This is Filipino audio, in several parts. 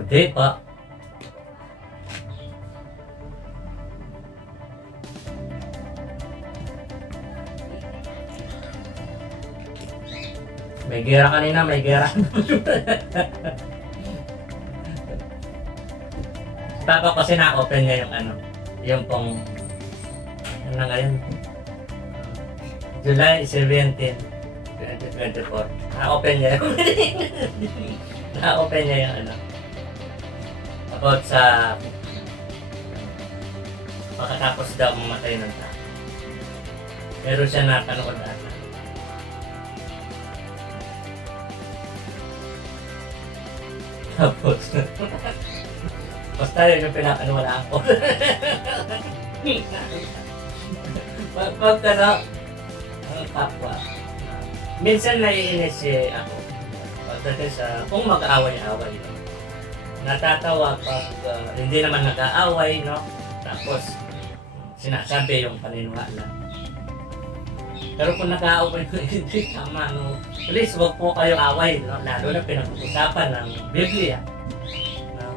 Hindi pa. May gera kanina, may gera. Papa kasi na-open niya yung ano, yung pong, ano na ngayon, July 17, 2024. Na-open niya yung, na-open niya yung ano, about sa, pagkatapos daw mamatay ng tao. Meron siya napanood ata. Tapos, basta yun yung pinapaniwalaan ko. Pag ano, ang kapwa, minsan naiinis ako. Pagdating sa, kung mag-aaway-away, no? Natatawa pag hindi naman nag-aaway, no? Tapos, sinasabi yung paniniwala. Pero kung nag-aaway ko, hindi tama, no? Please, huwag po kayong away, no? Lalo na pinag-uusapan ng Biblia. No?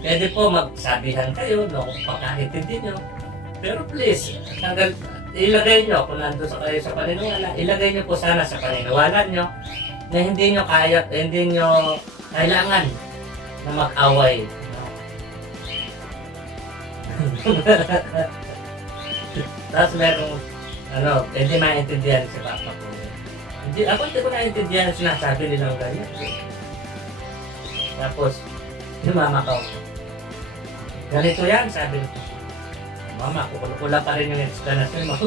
Pwede po magsabihan kayo, no? Kung pagkakaintindi nyo. Pero please, ilagay nyo, kung nandun sa kayo sa paniniwala, ilagay nyo po sana sa paniniwala nyo na hindi nyo kaya, hindi nyo kailangan na mag-away. No? Tapos merong ano, hindi maintindihan si Papa ko. Hindi ko naintindihan sinasabi nilang ganyan. Tapos, yung mama ko, ganito yan, sabi ko. Mama, kukulang pa rin yung explanation mo.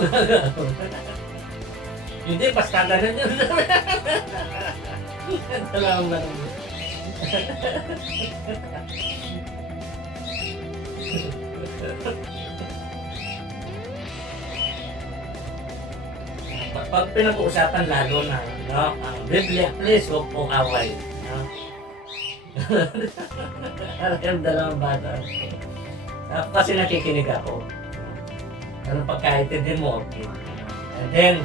Hindi, basta ganun yun. Talagang ganun. Pag pinag-uusapan lalo na, no, ang Biblia, please, huwag pong away. No? Yung dalawang bata. Kasi nakikinig ako. Ano pagkaintindi mo, okay. And then,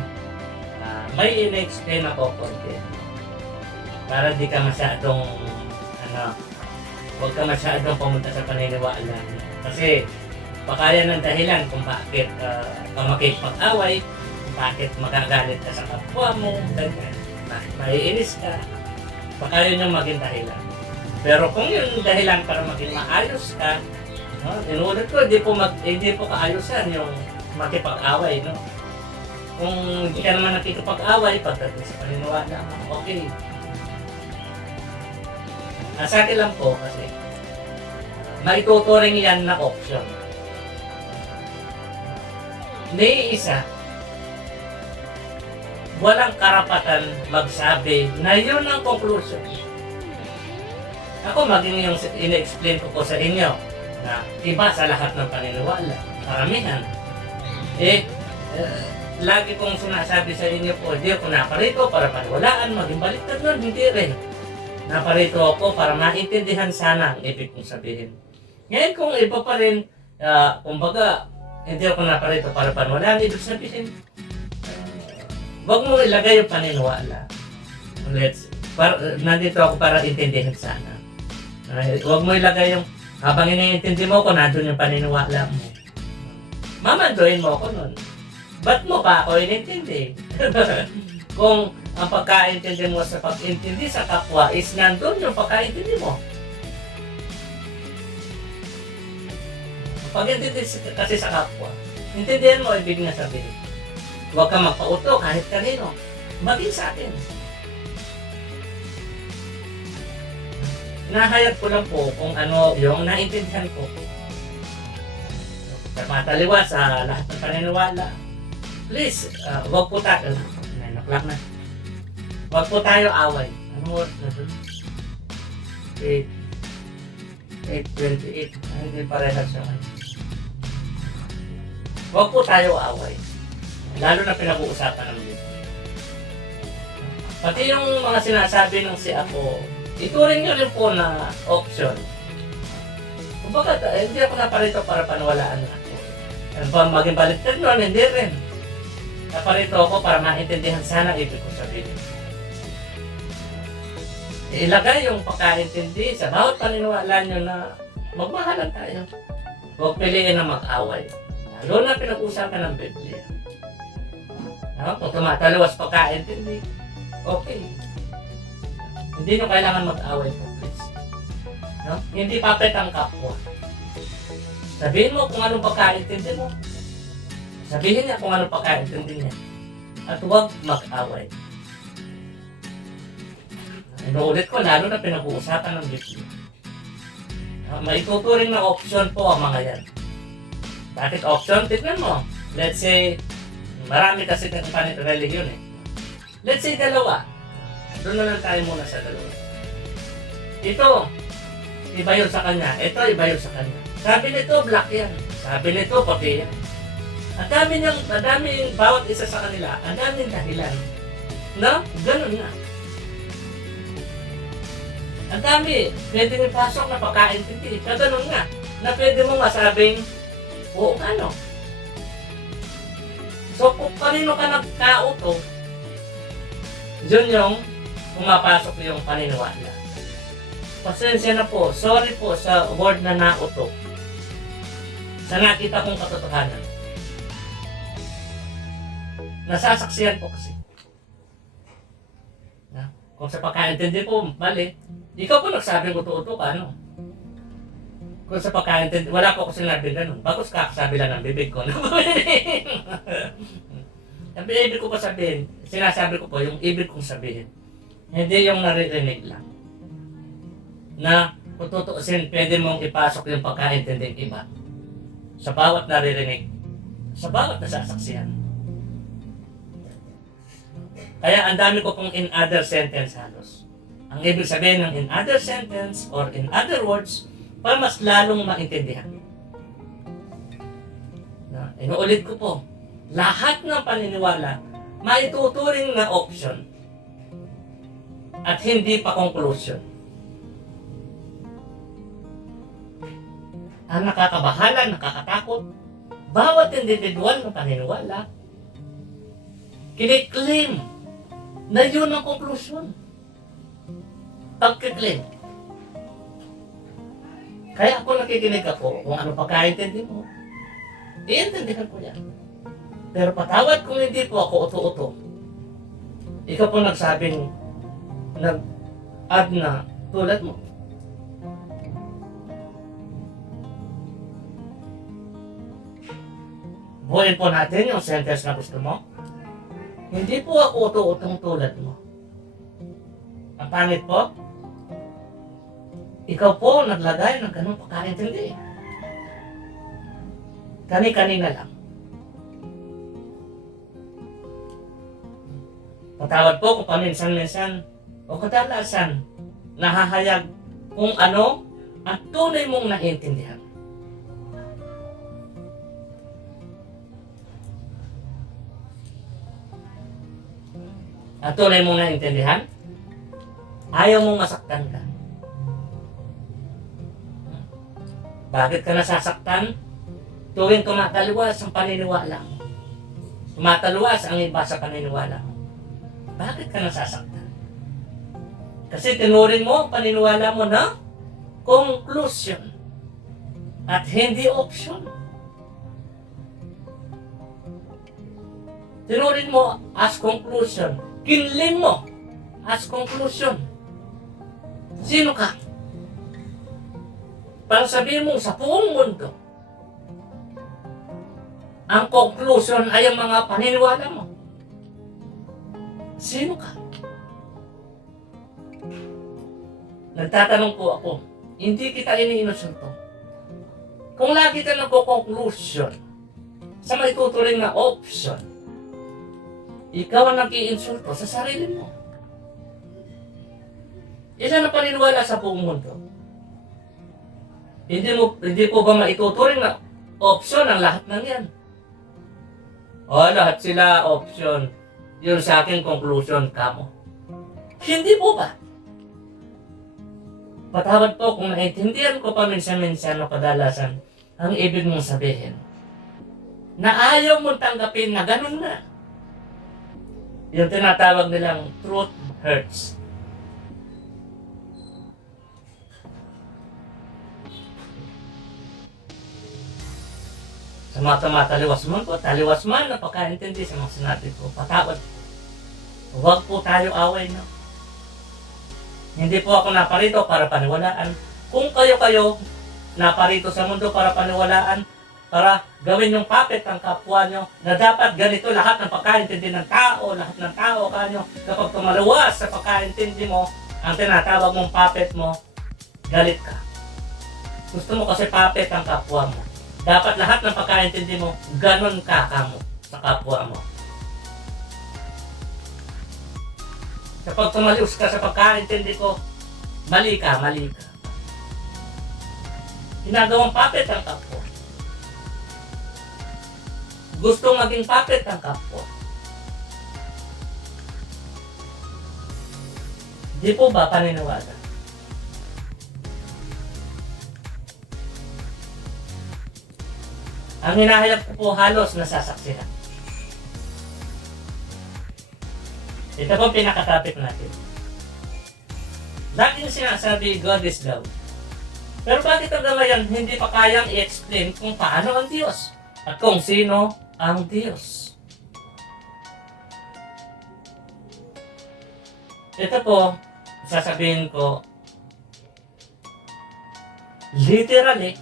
may in-explain ako konti. Para di ka masyadong, huwag ka masyadong pumunta sa paniniwala. Kasi, baka yan ang dahilan kung bakit ka makipag-away, bakit magagalit ka sa kapwa mo, maiinis ka, baka yun yung maging dahilan. Pero kung yun yung dahilan para maging maayos ka, no, inuulit ko, hindi po kaayusan yung makipag-away. No? Kung hindi ka naman nakikipag-away, pagdating sa paniniwala mo, okay. Sa akin lang po kasi, maituturing yan na option. May isa, walang karapatan magsabi na yun ang conclusion. Ako maging yung in-explain ko sa inyo na iba sa lahat ng paniniwala, karamihan. Lagi kong sinasabi sa inyo po, hindi ako naparito para paniwalaan, maging baliktad nun, hindi rin. Naparito ako para maintindihan sana ang ibig kong sabihin. Ngayon kung iba pa rin, kumbaga, hindi ako naparito para paniwalaan, ibig sabihin, huwag mo ilagay yung paniniwala. Nandito ako para intindihan sana. Huwag mo ilagay yung, habang iniintindi mo ko, nandun yung paniniwala mo. Mamandoin mo ako nun. Ba't mo pa ako inintindi? Kung ang pagkaintindi mo sa pag-intindi sa kapwa is nandun yung pagkaintindi mo. Pag-intindi kasi sa kapwa, intindihan mo ibig na sabihin. Huwag ka magpauto kahit kanino. Maging sa akin. Nahayag ko lang po kung ano yung naintindihan ko. Sa mataliwa sa lahat ng paniniwala. Please, huwag po tayo. 9 o'clock na. Huwag po tayo away. Ano oras na doon? 8:28. Hindi parehas sa akin. Huwag po tayo away. Lalo na pinag-uusapan ng dito. Pati yung mga sinasabi ng si Apo, ituring nyo rin po na option. Kumbaga, hindi ako naparito para panawalaan ako. Ano ba maging baliktad nun? Hindi rin. Naparito ako para maintindihan sana ibig ko sabihin. Ilagay yung pagkaintindi sa bawat paniniwala nyo na magmahalan tayo. Huwag piliin na mag-away. Lalo na pinag-usapan ng Biblia. No? Kung tumatalawas pagkaintindi, okay. Hindi nyo kailangan mag-away po, please. No? Hindi papet ang kapwa. Sabihin mo kung anong pagkaintindi mo. Sabihin niya kung anong pagkaintindi niya. At huwag mag-away. Inuulit ko, lalo na pinag-uusapan ng Biblia. May tuturing na option po ang mga yan. Bakit option? Tignan mo. Let's say, marami kasi ng religion eh. Let's say dalawa. Doon na lang tayo muna sa dalawa. Ito, iba yun sa kanya. Ito, iba yun sa kanya. Sabi nito, black yan. Sabi nito, puti yan. Ang dami bawat isa sa kanila, ang daming dahilan. No? Ganun nga. Ang dami, pwede nyo pasok na pagkaintindi. Kaganon nga, na pwede mo masabing, oo ano. So kung kanino ka nagkauto, yun yung pumapasok yung paniniwala. Pasensya na po, sorry po sa word na nauto. Sa nakita kong katotohanan. Nasasaksiyan po kasi. Na? Kung sa pagkaintindi po, mali. Ikaw po nagsabing uto-uto ka, ano? Kung sa pagkaintindi, wala po ako sinabing ganun. Bagos kakasabi lang ng bibig ko. Ang ibig ko pa sabihin, sinasabi ko po yung ibig kong sabihin. Hindi yung naririnig lang. Na kung tutuusin, pwede mong ipasok yung pagkaintinding iba. Sa bawat naririnig, sa bawat nasasaksiyan. Kaya ang dami ko pong in other sentence halos. Ang ibig sabihin ng in other sentence or in other words, para mas lalong maintindihan. Inuulit ko po, lahat ng paniniwala maituturing na option at hindi pa conclusion. Ang nakakabahala, nakakatakot, bawat individual ng paniniwala, kiniklaim na yun ang conclusion. Pagkiklaim. Kaya ako nakikinig ako kung ano pagkaintindi mo. Iintindihan ko yan. Pero patawad kung hindi po ako uto-uto. Ikaw po nagsabing nag-add na tulad mo. Buuin po natin yung sentence na gusto mo. Hindi po ako uto-utong tulad mo. Ang pangit po, ikaw po naglagay ng ganun pagkaintindi. Kani-kanina lang. Patawad po kung paminsan-minsan o kadalasan nahahayag kung ano ang tunay mong naiintindihan. Ang tunay mong naiintindihan, ayaw mong masaktan ka. Bakit ka nasasaktan? Tuwing tumataliwas ang paniniwala mo. Tumataliwas ang iba sa paniniwala mo. Bakit ka nasasaktan? Kasi tinuring mo ang paniniwala mo na conclusion at hindi option. Tinuring mo as conclusion. Kinlim mo as conclusion. Sino ka? Para sabihin mo sa buong mundo, ang conclusion ay ang mga paniniwala mo. Sino ka? Nagtatanong po ako, hindi kita iniinsulto. Kung lagi ka nagko-conclusion sa may tuturing na option, ikaw ang nag-iinsulto sa sarili mo. Ilan ang paniniwala sa buong mundo? Hindi po ba maituturing na option ang lahat ng yan? O lahat sila option. Yun sa aking conclusion kamo. Hindi po ba? Patawad po kung naiintindihan ko paminsan-minsan o kadalasan ang ibig mong sabihin. Na ayaw mong tanggapin na ganun na. Yung tinatawag nilang truth hurts. Sa mga tumataliwas man po, taliwas man, napakaintindi sa mga sinabi ko, patawad. Huwag po tayo away, no? Hindi po ako naparito para paniwalaan. Kung kayo naparito sa mundo para paniwalaan, para gawin yung puppet ang kapwa nyo, na dapat ganito lahat ng pagkaintindi ng tao, lahat ng tao kanyo, kapag tumaliwas sa pagkaintindi mo, ang tinatawag mong puppet mo, galit ka. Gusto mo kasi puppet ang kapwa mo. Dapat lahat ng pagkaintindi mo, ganon ka kamo sa kapwa mo. Kapag tumaliwas ka sa pagkaintindi ko, mali ka. Ginagawang puppet ang kapwa. Gustong maging puppet ang kapwa. Di po ba paniniwala? Ang hinahayap ko po halos nasasaksihan. Ito po pinaka-topic natin. Laging sinasabi, God is love. Pero bakit hanggang ngayon hindi pa kayang i-explain kung paano ang Diyos at kung sino ang Diyos? Ito po, sasabihin ko, literally,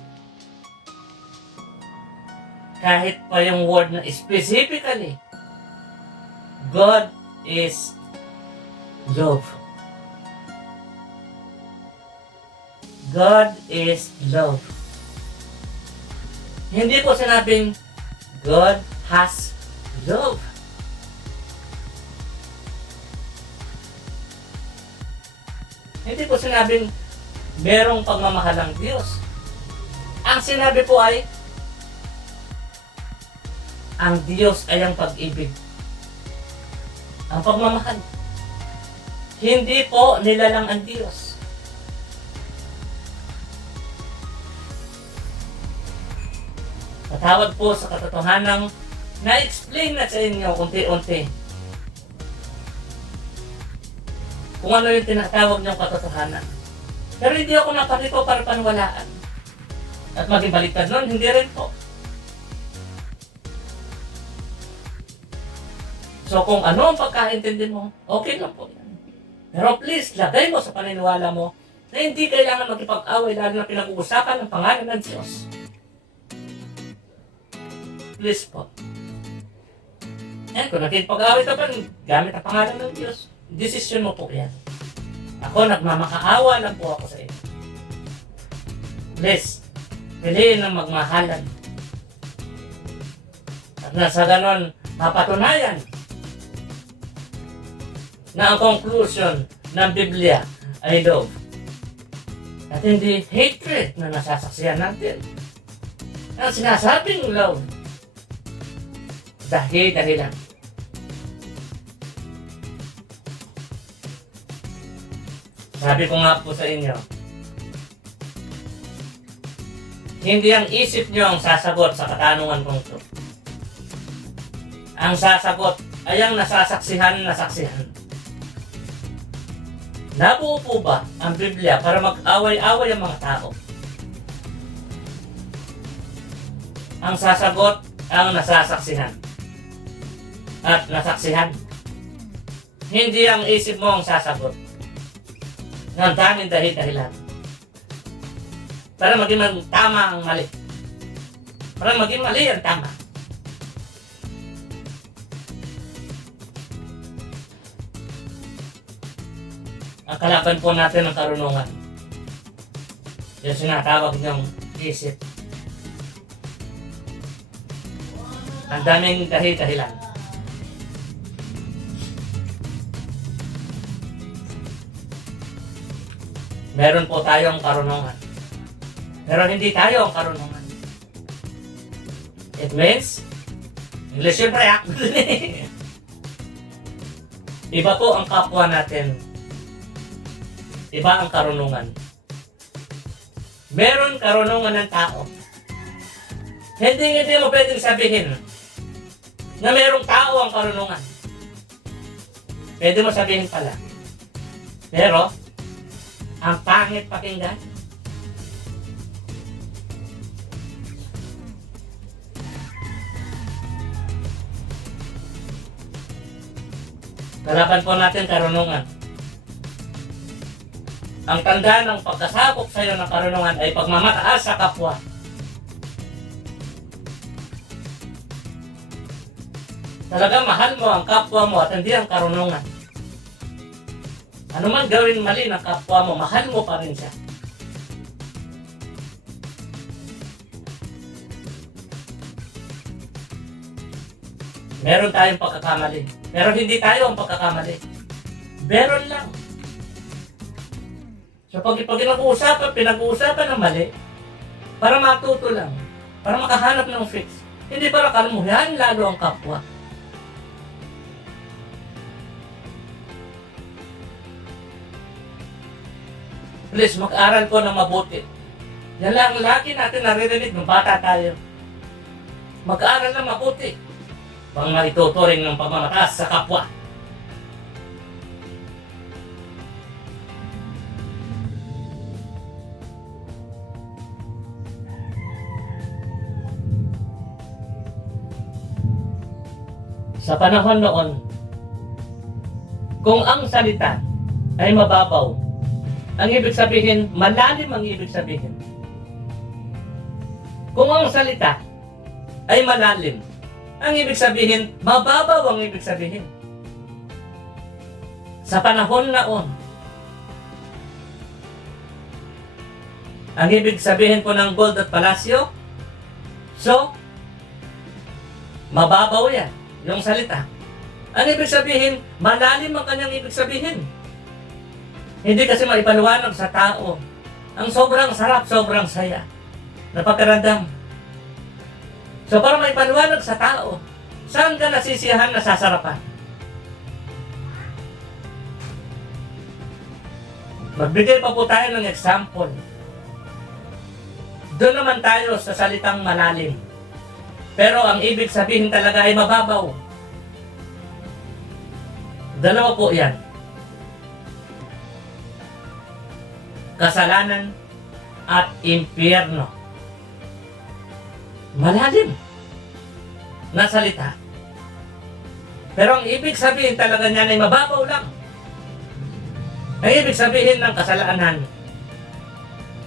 kahit pa yung word na specifically, God is love. God is love. Hindi po sinabing God has love. Hindi po sinabing merong pagmamahal ang Diyos. Ang sinabi po ay ang Diyos ay ang pag-ibig. Ang pagmamahal. Hindi po nilalang ang Diyos. Patawad po sa katotohanang na-explain na sa inyo unti-unti kung ano yung tinatawag niyong katotohanan. Pero hindi ako naparito para panwalaan. At maging baliktad nun, hindi rin po. So kung ano ang pagkaintindi mo, okay lang po yan. Pero please, lagay mo sa paniniwala mo na hindi kailangan makipag-away lalo na pinag-uusapan ng pangalan ng Diyos. Please po. Yan, kung nakipag-away ka pa, gamit ang pangalan ng Diyos, desisyon mo po yan. Ako, nagmamakaawa lang po ako sa inyo. Please, piliin ng magmahalan. At nasa ganon, mapatunayan na ang conclusion ng Biblia ay love. At hindi hatred na nasasaksihan natin. Ang sinasabing love, dahilan. Sabi ko nga po sa inyo, hindi ang isip nyo ang sasagot sa katanungan kong ito. Ang sasagot ay ang nasasaksihan. Nabuo po ba ang Biblia para mag-away-away ang mga tao? Ang sasagot ang nasasaksihan. At nasaksihan. Hindi ang isip mo ang sasagot. Ng daming dahilan. Para maging tama ang mali. Para maging mali ang tama. Ang kalaban po natin ng karunungan. Yung sinatawag niyong isip. Ang daming dahilan. Meron po tayong karunungan. Pero hindi tayo ang karunungan. It means, English syempre Iba po ang kapwa natin. Iba ang karunungan. Meron karunungan ng tao. Hindi mo pwedeng sabihin na merong tao ang karunungan. Pwede mo sabihin pala. Pero, ang pangit pakinggan. Kalaban po natin karunungan. Ang tanda ng pagkasakop sa iyo ng karunungan ay pagmamataas sa kapwa. Talaga mahal mo ang kapwa mo at hindi ang karunungan. Ano man gawin mali ng kapwa mo, mahal mo pa rin siya. Meron tayong pagkakamali. Pero hindi tayo ang pagkakamali. Meron lang. So pag pinag-uusapan ng mali, para matuto lang, para makahanap ng fix, hindi para kalmuhan lalo ang kapwa. Please, mag-aral ko ng mabuti. Yan lang lagi natin naririnig nung bata tayo. Mag-aral ng mabuti. Pang maituturing ng pagmamataas sa kapwa. Sa panahon noon, kung ang salita ay mababaw, ang ibig sabihin, malalim ang ibig sabihin. Kung ang salita ay malalim, ang ibig sabihin, mababaw ang ibig sabihin. Sa panahon noon, ang ibig sabihin po ng gold at palasyo, so, mababaw yan, yung salita. Ang ibig sabihin, malalim ang kanyang ibig sabihin. Hindi kasi maipaliwanag sa tao. Ang sobrang sarap, sobrang saya na pagkaramdam. So para maipaliwanag sa tao, saan ka nasisiyahan, nasasarapan? Magbigay pa po tayo ng example. Doon naman tayo sa salitang malalim. Pero ang ibig sabihin talaga ay mababaw. Dalawa po yan. Kasalanan at impyerno. Malalim na salita. Pero ang ibig sabihin talaga niyan ay mababaw lang. Ang ibig sabihin ng kasalanan,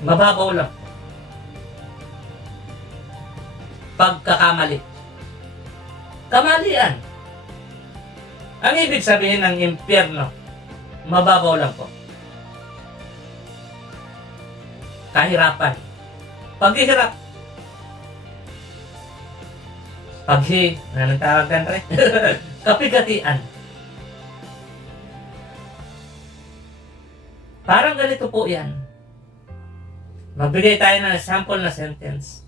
mababaw lang. Pagkakamali. Kamalian. Ang ibig sabihin ng impyerno, mababaw lang po. Kahirapan. Paghihirap. Anong tawag kan, Tre? Kapigatian. Parang ganito po yan. Magbigay tayo ng sample na sentence.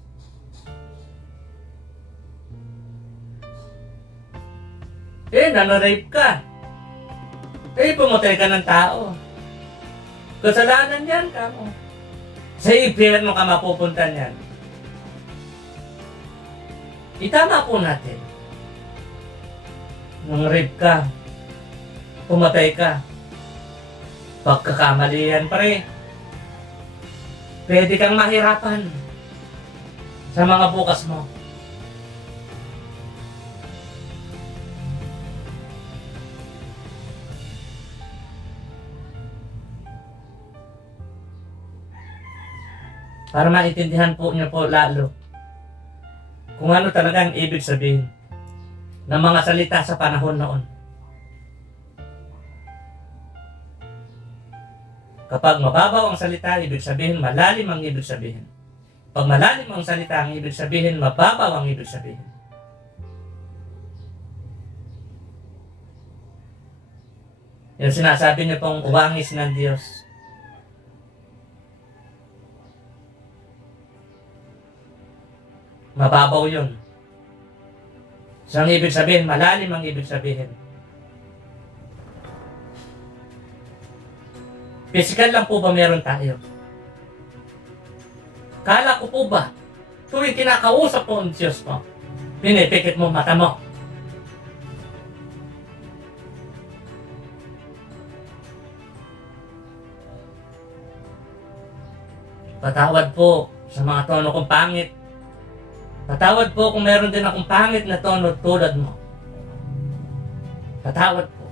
Nano-rape ka. Pumatay ka ng tao. Kasalanan yan, kamo. Sa impyerno ka mapupunta niyan. Itama po natin. Nung rape ka, pumatay ka, pagkakamali yan, pre. Pwede kang mahirapan sa mga bukas mo. Para maintindihan po niyo po lalo kung ano talaga ang ibig sabihin ng mga salita sa panahon noon. Kapag mababaw ang salita, ibig sabihin malalim ang ibig sabihin. Pag malalim ang salita, ang ibig sabihin mababaw ang ibig sabihin. Yung sinasabi niyo pong uwangis ng Diyos. Mababaw yun. So ang ibig sabihin, malalim ang ibig sabihin. Physical lang po ba meron tayo? Kala ko po ba, tuwing kinakausap po ang Diyos mo, pinipikit mo mata mo. Patawad po sa mga tono kong pangit. Patawad po kung meron din akong pangit na tono tulad mo. Patawad po.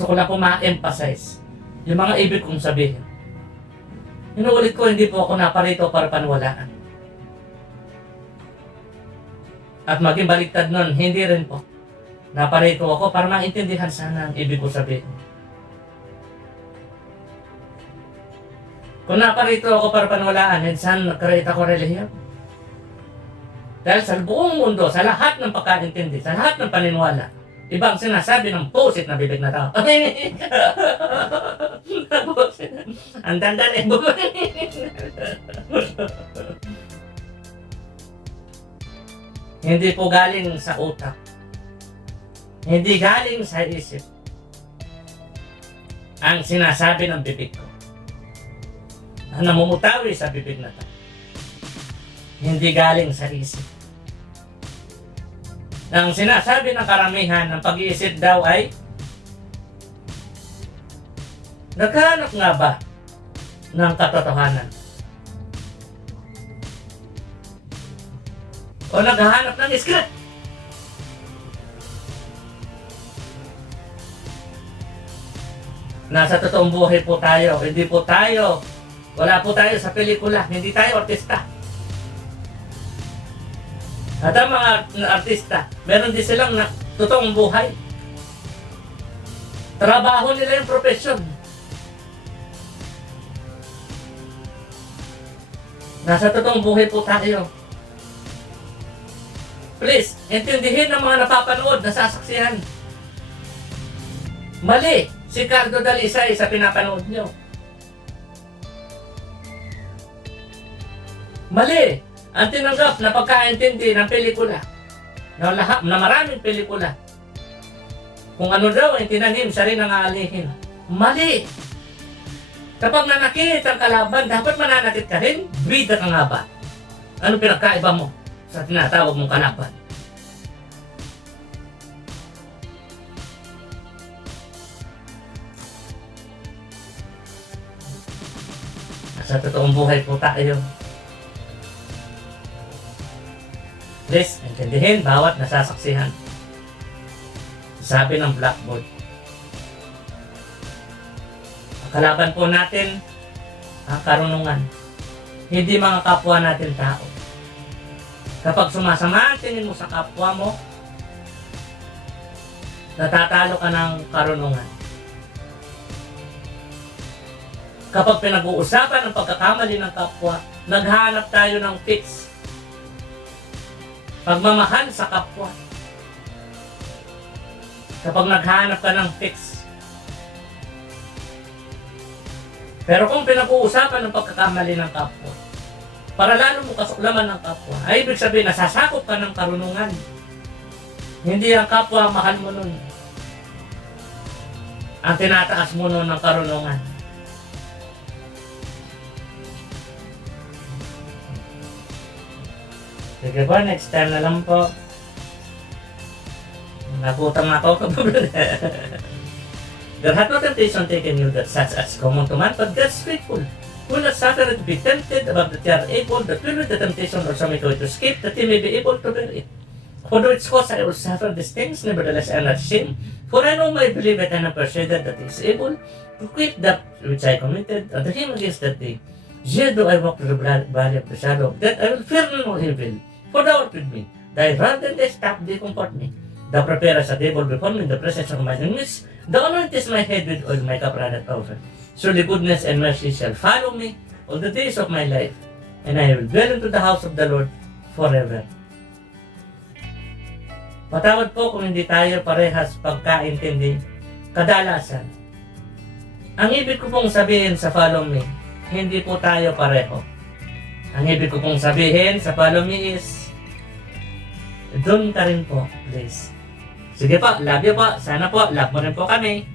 Gusto ko lang po ma-emphasize yung mga ibig kong sabihin. Inuulit ko, hindi po ako naparito para panwalaan. At maging baliktad nun, hindi rin po. Naparito ako para maintindihan sana ang ibig ko sabihin. Kung naparito ako para panwalaan, saan nag-create ako relihiyon? Dahil sa buong mundo, sa lahat ng pagkaintindi, sa lahat ng paniniwala, ibang sinasabi ng pusit na bibig na tao. Ang dandan eh. Hindi po galing sa utak. Hindi galing sa isip. Ang sinasabi ng bibig ko. Ang namumutawi sa bibig na tao. Hindi galing sa isip. Ang sinasabi ng karamihan ng pag-iisip daw ay naghahanap nga ba ng katotohanan? O naghahanap ng script? Nasa totoong buhay po tayo. Hindi po tayo. Wala po tayo sa pelikula. Hindi tayo artista. At ang mga artista, meron din silang totoong buhay. Trabaho nila yung profesyon. Nasa totoong buhay po tayo. Please, intindihin ng mga napapanood, nasasaksihan. Mali, si Cardo Dalisay sa pinapanood nyo. Mali ang tinanggap na pagkaintindi ng pelikula, na maraming pelikula. Kung ano daw ang tinanim, siya rin ang aalihin. Mali! Kapag nanakit ang kalaban, dapat mananakit ka rin, bida ka nga ba? Ano pinagkaiba mo sa tinatawag mong kalaban? Sa totoong buhay po tayo. Please, intindihin bawat nasasaksihan. Sabi ng blackboard. Ang kalaban po natin, ang karunungan. Hindi mga kapwa natin tao. Kapag sumasama ang tingin mo sa kapwa mo, natatalo ka ng karunungan. Kapag pinag-uusapan ang pagkakamali ng kapwa, naghanap tayo ng fix. Pagmamahal sa kapwa. Kapag naghanap ka ng fix. Pero kung pinag-uusapan ng pagkakamali ng kapwa, para lalo mo kasuklaman ng kapwa, ay ibig sabihin nasasakop ka ng karunungan. Hindi ang kapwa mahal mo nun. Ang tinataas mo nun ng karunungan. Sige po, next time na lang po. Nakutang ako. There hath no temptation taken you that such as common to man, but God's faithful, who will not suffer it to be tempted above that ye are able, that will with the temptation also make way to escape, that ye may be able to bear it. For though its cause I will suffer these things, nevertheless I am not ashamed, for I know my belief and I am persuaded that he is able to quit that which I committed unto him against that day. Yea, though I walk through the valley of the shadow of death, I will fear no evil, for thou art with me. Thy rod and thy staff, they comfort me. Thou preparest a table before me in the presence of my enemies. Thou anointest my head with oil, my cup runneth over. Surely goodness and mercy shall follow me all the days of my life, and I will dwell into the house of the Lord forever. Patawad po kung hindi tayo parehas pagkaintindi. Kadalasan, ang ibig ko pong sabihin sa follow me, hindi po tayo pareho. Ang ibig ko pong sabihin sa follow me is, doon ka rin po, please. Sige po, love you po. Sana po, love mo rin po kami.